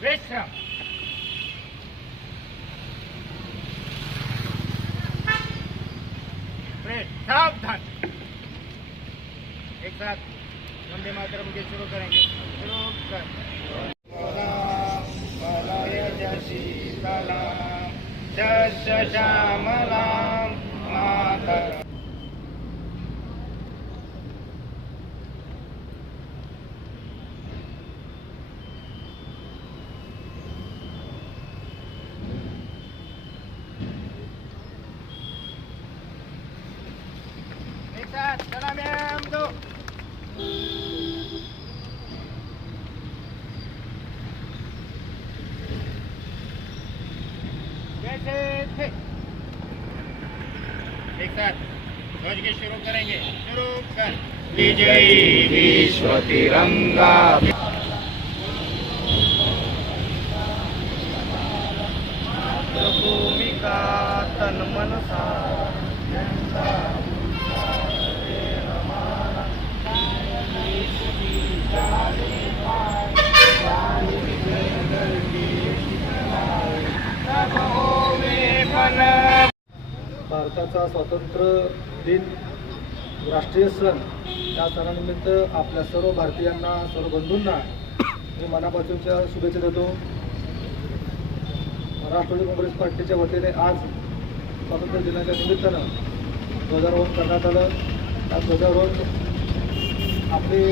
विश्राम सावधान। एक साथ वंदे मातरम के शुरू करेंगे। शुरू कर। श्यामलां मातरम्। सलाम दो। जैसे थे एक साथ ध्वज के शुरू करेंगे। शुरू कर। विजयी विश्व तिरंगा। भूमिका तन मन सा भारताचा स्वातंत्र्य दिन राष्ट्रीय सण, या सणानिमित्त आपल्या सर्व भारतीयांना, सर्व बंधूंना मी मनापासूनच्या शुभेच्छा देतो। राष्ट्रवादी काँग्रेस पार्टीच्या वतीने आज स्वातंत्र्य दिनाच्या निमित्तानं ध्वजारोहण करण्यात आलं। त्या ध्वजारोहण आपले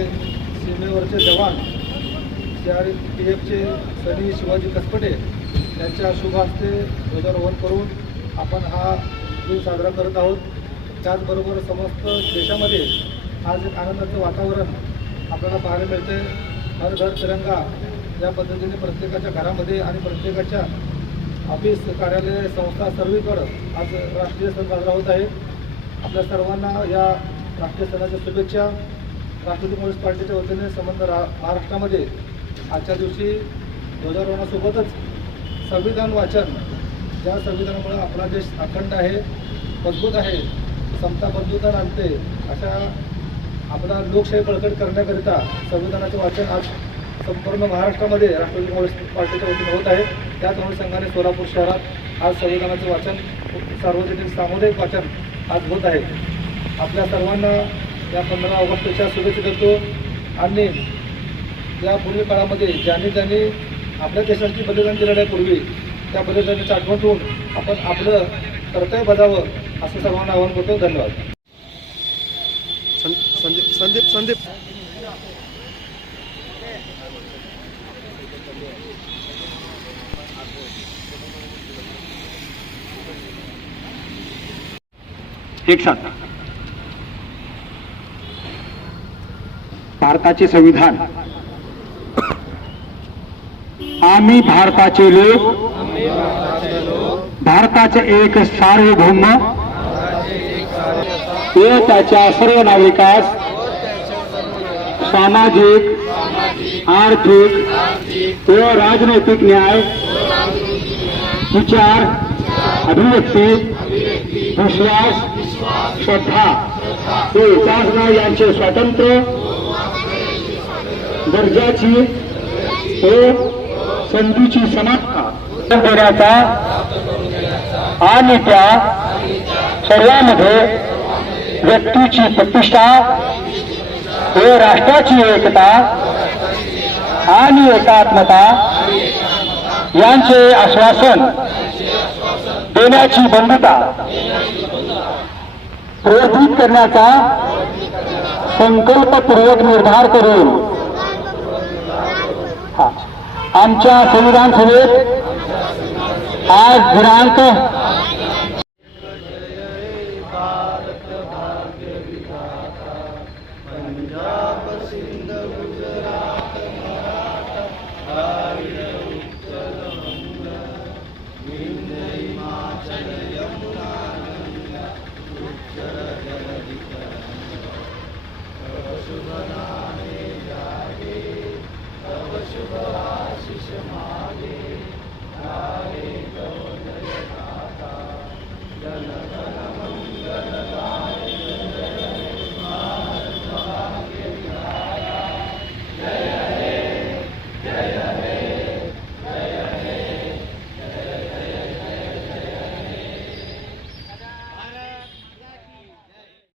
सीमेवरचे जवान CRPFचे सनी शिवाजी कसपटे यांच्या शुभ हस्ते ध्वजारोहण करून आपण हा दिन साजरा करत आहोत। त्याचबरोबर समस्त देशामध्ये आज एक आनंदाचं वातावरण आपल्याला पाहायला मिळते। हर घर तिरंगा या पद्धतीने प्रत्येकाच्या घरामध्ये आणि प्रत्येकाच्या ऑफिस, कार्यालय, संस्था सर्वीकडे आज राष्ट्रीय सण साजरा होत आहे। आपल्या सर्वांना या राष्ट्रीय सणाच्या शुभेच्छा। राष्ट्रवादी काँग्रेस पार्टीच्या वतीने संबंध महाराष्ट्रामध्ये आजच्या दिवशी ध्वजारोहणासोबतच संविधान वाचन, ज्या संविधानामुळे आपला देश अखंड आहे, मजबूत आहे, समता बंधुता आणते, अशा आपला लोकशाही बळकट करण्याकरिता संविधानाचे वाचन आज संपूर्ण महाराष्ट्रामध्ये राष्ट्रवादी काँग्रेस पार्टीच्या वतीने होत आहे। त्याच अनुषंगाने सोलापूर शहरात आज संविधानाचे वाचन, सार्वजनिक सामुदायिक वाचन आज होत आहे। आपल्या सर्वांना या 15 ऑगस्टच्या शुभेच्छा देतो आणि या पूर्वी काळामध्ये ज्यांनी आपल्या देशाची बलिदान दिलेलं आहे, पूर्वी त्या बलिदानाची आठवण ठेवून आपण आपलं कर्तव्य बजावं असं सर्वांना आवाहन करतो। धन्यवाद। संदीप एक साथ भारताचे संविधान, आम्ही भारताचे लोक, भारताचे एक सार्वभौम व त्याच्या सर्व नागरिकास सामाजिक, आर्थिक व राजनैतिक न्याय, विचार, अभिव्यक्ती, विश्वास, श्रद्धा व उपासना यांचे स्वातंत्र्य, दर्जाची व संधीची समानता देण्याचा आणि त्या सर्वांमध्ये व्यक्तीची प्रतिष्ठा व राष्ट्राची एकता आणि एकात्मता यांचे आश्वासन देण्याची बंधुता प्रवर्धित करण्याचा संकल्पपूर्वक निर्धार करून आमच्या संविधान सभेत आज दिनांक